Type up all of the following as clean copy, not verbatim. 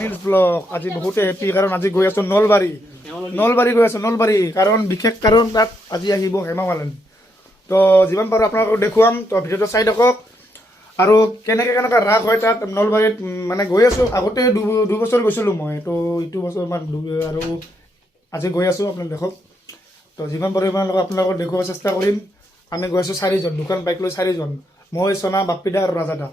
নীলছ blog আজি বহুতে happy কাৰণ আজি গৈ আছো নলবাৰী গৈ আছো নলবাৰী কাৰণ বিশেষ কাৰণ তাত আজি আহিব হেমা মালিনী তো যিমান পাৰোঁ আপোনালোকক দেখুৱাম তো ভিডিঅ'টো চাই থাকক আৰু কেনেকৈ ৰাস হয় তাত নলবাৰীত মানে গৈ আছোঁ আগতে দুবছৰ গৈছিলোঁ মই তো ইটো বছৰ আৰু আজি গৈ আছোঁ আপোনালোকে দেখক তো যিমান পাৰোঁ আপোনালোকক দেখুৱাব চেষ্টা কৰিম আমি গৈ আছোঁ 4জন দুখন বাইক লৈ 4জন মই সোনা বাপ্পিদা আৰু ৰাজাদা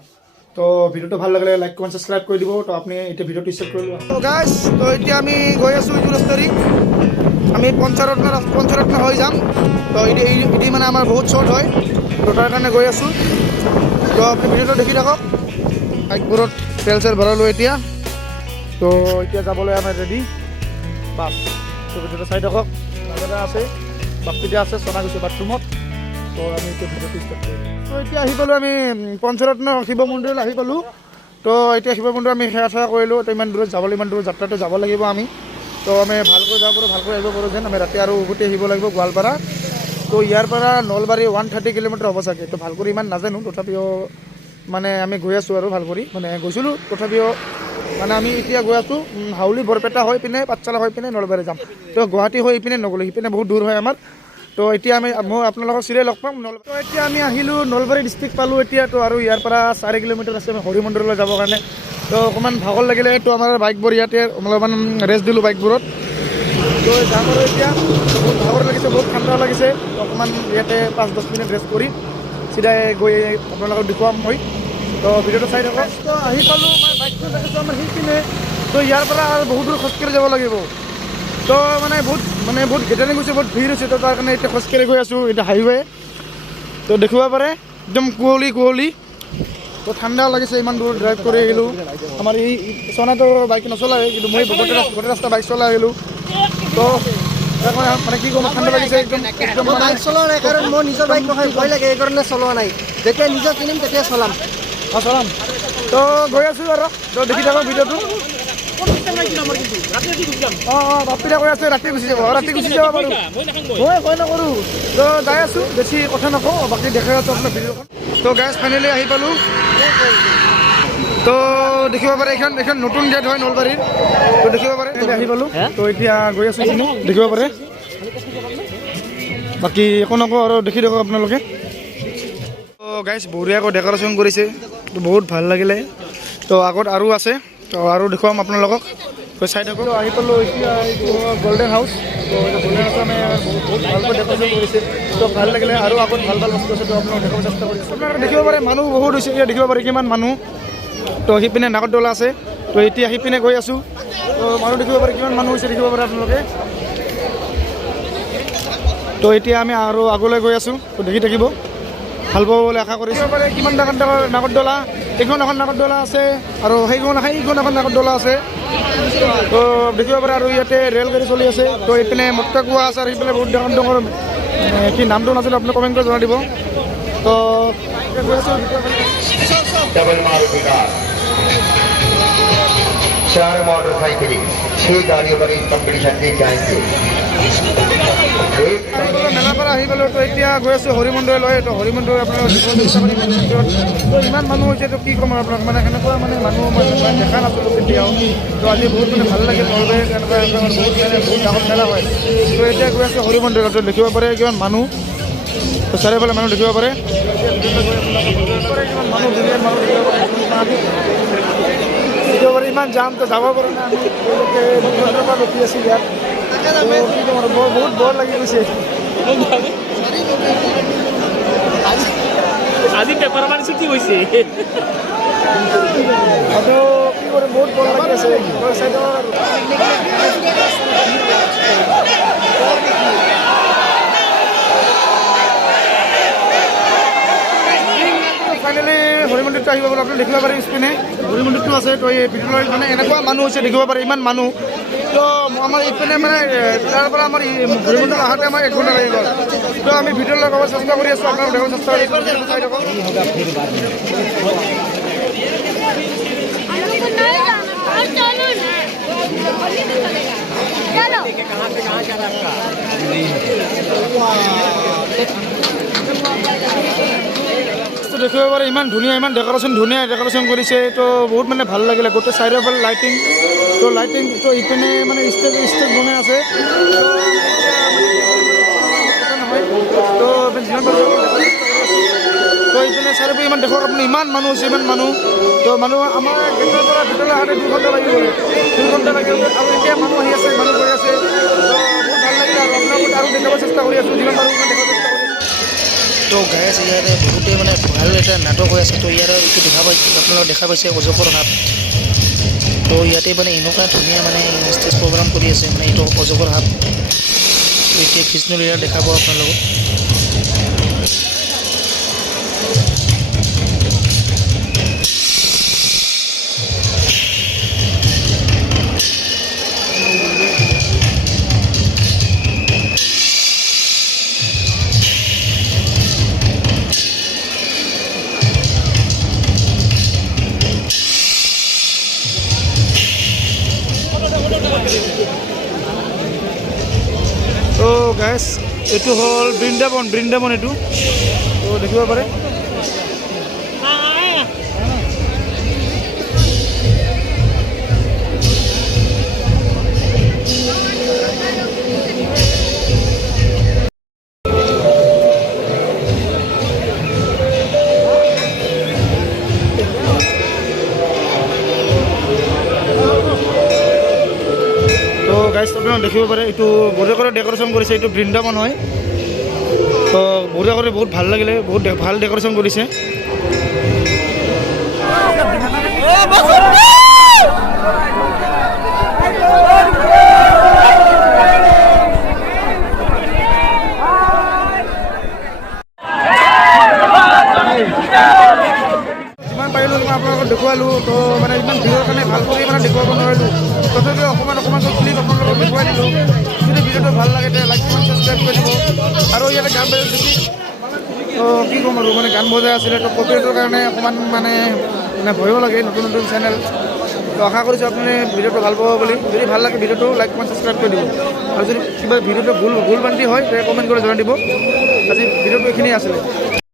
তো ভিডিঅ'টো ভাল লাগিলে লাইক কমেণ্ট ছাবস্ক্ৰাইব কৰি দিব তো আপুনি এতিয়া ভিডিঅ'টো ষ্টাৰ্ট কৰি লোৱা তো গাইজ তো এতিয়া আমি গৈ আছোঁ ইটো ৰাস্তাৰি আমি পঞ্চৰত্ন হৈ যাম তো এটি মানে আমাৰ বহুত শ্বৰ্ট হয় তো তাৰ কাৰণে গৈ আছোঁ তো আপুনি ভিডিঅ'টো দেখি থাকক বাইকবোৰত তেল চেল ভৰালোঁ এতিয়া তো এতিয়া যাবলৈ আমাৰ ৰেডি বাছ তো ভিডিঅ'টো চাই থাকক ৰাজাদা আছে বাপ্পিদা আছে সোনা গৈছে বাথৰুমত তো আমি এতিয়া ভিডিঅ'টো ষ্টাৰ্ট কৰিম তো এতিয়া আহি পালোঁ আমি পঞ্চৰত্ন শিৱ মন্দিৰলৈ আহি পালোঁ তো এতিয়া শিৱ মন্দিৰ আমি সেৱা কৰিলোঁ তো ইমান দূৰত যাবলৈ ইমান দূৰত যাত্ৰাটো যাব লাগিব আমি তো আমি ভালকৈ যাব পাৰোঁ ভালকৈ আহিব পাৰোঁ যেন আমি ৰাতি আৰু উভতি আহিব লাগিব গোৱালপাৰা তো ইয়াৰ পৰা নলবাৰী 130 কিলোমিটাৰ হ'ব চাগে তো ভাল কৰি ইমান নাজানো তথাপিও মানে আমি গৈ আছোঁ আৰু ভাল কৰি মানে গৈছিলোঁ তথাপিও মানে আমি এতিয়া গৈ আছোঁ হাউলি বৰপেটা হৈ পিনে পাঠশালা হৈ পিনে নলবাৰী যাম তো গুৱাহাটী হৈ পিনে নগ'লোঁ সিপিনে বহুত দূৰ হয় আমাৰ তো এতিয়া মই আপোনালোকক চিৰিয়াই লগ পাম তো এতিয়া আমি আহিলোঁ নলবাৰী ডিষ্ট্ৰিক্ট পালোঁ এতিয়া তো আৰু ইয়াৰ পৰা 4 কিলোমিটাৰ আছে আমি হৰি মন্দিৰলৈ যাবৰ কাৰণে তো অকণমান ভাগৰ লাগিলে তো আমাৰ বাইকবোৰ ইয়াতে অলপমান ৰেষ্ট দিলোঁ বাইকবোৰত তো যাম আৰু এতিয়া বহুত ভাগৰ লাগিছে বহুত ঠাণ্ডা লাগিছে তো অকণমান ইয়াতে 5-10 মিনিট ৰেষ্ট কৰি চিধাই গৈ আপোনালোকক দেখুৱাম মই তো ভিডিঅ'টো চাই থাকক তো আহি পালোঁ আমাৰ বাইকখন দেখিছোঁ আমাৰ সিপিনে তো ইয়াৰ পৰা আৰু বহুত দূৰ খোজকাঢ়ি যাব লাগিব তো বহুত গেটানি গৈছে বহুত ভিৰ হৈছে তো তাৰ কাৰণে এতিয়া খোজকাঢ়ি গৈ আছোঁ এতিয়া হাইৱে তো দেখিব পাৰে একদম কুঁৱলী তো ঠাণ্ডা লাগিছে ইমান দূৰ ড্ৰাইভ কৰি আহিলোঁ আমাৰ এই সোনাটো বাইক নচলায় কিন্তু মই গোটেই ৰাস্তা বাইক চলাই আহিলোঁ তো মানে কি ক'ম ঠাণ্ডা লাগিছে একদম বাইক চলোৱা নাই কাৰণ মোৰ নিজৰ বাইক নহয় ভয় লাগে এইকাৰণে চলোৱা নাই যেতিয়া নিজৰ কিনিম তেতিয়া চলাম চলাম তো গৈ আছোঁ আৰু তো দেখি থাকক ভিডিঅ'টো বাপ্পিদা কৈ আছে ৰাতি গুচি যাব বাৰু মই ভয় নকৰোঁ তো যাই আছোঁ বেছি কথা নকওঁ বাকী দেখাই আছোঁ আপোনাৰ ভিডিঅ'খন তো গেছ ফাইনেলি আহি পালোঁ তো দেখিব পাৰে এইখন নতুন গেট হয় নলবাৰীৰ তো দেখিব পাৰে আহি পালোঁ তো এতিয়া গৈ আছোঁ দেখিব পাৰে বাকী একো নকওঁ আৰু দেখি থাকক আপোনালোকে তো গাইজ বঢ়িয়াকৈ ডেক'ৰেশ্যন কৰিছে তো বহুত ভাল লাগিলে তো আগত আৰু আছে তো আৰু দেখুৱাম আপোনালোকক তো চাই থাকক আহি পালোঁ এতিয়া এইটো গল্ডেন হাউচ তো গল্ডেন হাউচ আমি বহুত ভালকৈ ডেক'ৰেশ্যন কৰিছে তো ভাল লাগিলে আৰু আগত ভাল বস্তু আছে তো আপোনালোক দেখাব চেষ্টা কৰিছোঁ আপোনালোকে দেখিব পাৰে মানুহ বহুত হৈছে এতিয়া দেখিব পাৰে কিমান মানুহ তো সিপিনে নাগৰদলা আছে তো এতিয়া সিপিনে গৈ আছোঁ তো মানুহ দেখিব পাৰে কিমান মানুহ হৈছে দেখিব পাৰে আপোনালোকে তো এতিয়া আমি আৰু আগলৈ গৈ আছোঁ তো দেখি থাকিব ভাল পাব বুলি আশা কৰিছোঁ পাৰে কিমান ডাঙৰ নাগৰদলা এইখন এখন নাগৰদলা আছে আৰু সেইখন এখন নাগৰদলা আছে তো দেখিব পাৰে আৰু ইয়াতে ৰেলগাড়ী চলি আছে তো এইপিনে মটকা কুঁৱা আছে আৰু সেইপিনে বহুত ডাঙৰ কি নামটো নাছিলে আপুনি কমেণ্ট কৰি জনাই দিব তো গৈ আছোঁ डबल मारुति कार 4 मोटरसाइकिल 6 गाड़ियों पर इस कंपटीशन में जाएंगे মেলাৰ পৰা আহি পালোঁ তো এতিয়া গৈ আছোঁ হৰি মন্দিৰলৈ তো হৰি মন্দিৰ আপোনালোক তো ইমান মানুহ হৈছে তো কি ক'ম আপোনাক মানে সেনেকুৱা মানে মানুহ মই দেখা নাছিলোঁ কেতিয়াও তো আজি বহুত মানে ভাল লাগিল নলবাৰীত এনেকুৱা বহুত ডাঙৰ মেলা হয় তো এতিয়া গৈ আছোঁ হৰি মন্দিৰত তো দেখিব পাৰে কিমান মানুহ তো চাৰিওফালে মানুহ দেখিব পাৰে কিমান মানুহ দুনিয়াৰ মানুহ দেখিব পাৰে ইমান যাম তো যাব পৰা নাই আমি পৰা ৰখি আছোঁ ইয়াত কি ক'ম আৰু বহুত বৰ লাগি গৈছে আজি পেপাৰ মাৰিছোঁ কি হৈছে আৰু কি কৰে বহুত বৰ লাগি আছে ফাইনেলি হৰি মন্দিৰটো আহিব পাৰোঁ আপুনি দেখিব পাৰে স্পিনে হৰি মন্দিৰটো আছে তো এই ভিতৰত মানে এনেকুৱা মানুহ হৈছে দেখিব পাৰে ইমান মানুহ তো আমাৰ ইপিনে মানে তাৰ পৰা আমাৰ হৰি মন্দিৰ আহোঁতে আমাৰ 1 ঘণ্টা লাগি গ'ল তো আমি ভিতৰত লগাব চেষ্টা কৰি আছোঁ আপোনালোক দেখাব চেষ্টা কৰি চাই থাকক দেখিব পাৰে ইমান ধুনীয়া ইমান ডেকৰেশ্যন কৰিছে তো বহুত মানে ভাল লাগিলে গোটেই চাইডৰ ফালে লাইটিং তো ইপিনে মানে ষ্টেজ বনাই আছে তো যিমান পাৰোঁ তো ইপিনে চাইডৰ ইমান দেখক আপুনি ইমান মানুহ হৈছে তো মানুহ আমাৰ গেটৰ পৰা ভিতৰলৈ আহোঁতে 2 ঘণ্টা লাগি গ'লে আৰু এতিয়া মানুহ আহি আছে মানুহ গৈ আছে তো বহুত ভাল লাগিলে আৰু আপোনালোকক আৰু দেখাব চেষ্টা কৰি আছোঁ যিমান পাৰোঁ ইমান দেখাব চেষ্টা কৰি আছোঁ তো গাইজ ইয়াতে বহুতেই মানে ভাল এটা নাটক হৈ আছে তো ইয়াৰ এইটো আপোনালোকে দেখা পাইছে অজগৰ সাপ তো ইয়াতে মানে এনেকুৱা ধুনীয়া মানে ষ্টেজ প্ৰগ্ৰাম কৰি আছে মানে এইটো অজগৰ সাপ এতিয়া কৃষ্ণলীলা দেখাব আপোনালোকক তো গাইজ এইটো হ'ল বৃন্দাবন এইটো তো দেখিব পাৰে গাইজ আপোনালোকে দেখিব পাৰে এইটো বঢ়িয়াকৈ ডেকৰেশ্যন কৰিছে এইটো বৃন্দাবন হয় তো বঢ়িয়াকৈ বহুত ভাল লাগিলে বহুত ভাল ডেকৰেশ্যন কৰিছে যিমান পাৰিলোঁ মই আপোনালোকক দেখুৱালোঁ তো মানে ইমান ভিৰৰ কাৰণে ভাল কৰি মানে দেখুৱাব নোৱাৰিলোঁ তথাপিও অকণমান ক্লিপ আপোনালোকক দেখুৱাই দিলোঁ যদি ভিডিঅ'টো ভাল লাগে তেতিয়া লাইক কমেণ্ট ছাবস্ক্ৰাইব কৰি দিব আৰু ইয়াতে গান বাজি দেখি তো কি ক'ম আৰু মানে গান বজাই আছিলে তো কপিৰাইটৰ কাৰণে অকণমান মানে ভয়ো লাগে নতুন চেনেল তো আশা কৰিছোঁ আপুনি ভিডিঅ'টো ভাল পাব বুলি যদি ভাল লাগে ভিডিঅ'টো লাইক কমেণ্ট ছাবস্ক্ৰাইব কৰি দিব আৰু যদি কিবা ভিডিঅ'টো ভুল বান্ধি হয় তেতিয়া কমেণ্ট কৰি জনাই দিব আজি ভিডিঅ'টো এইখিনিয়ে আছিলে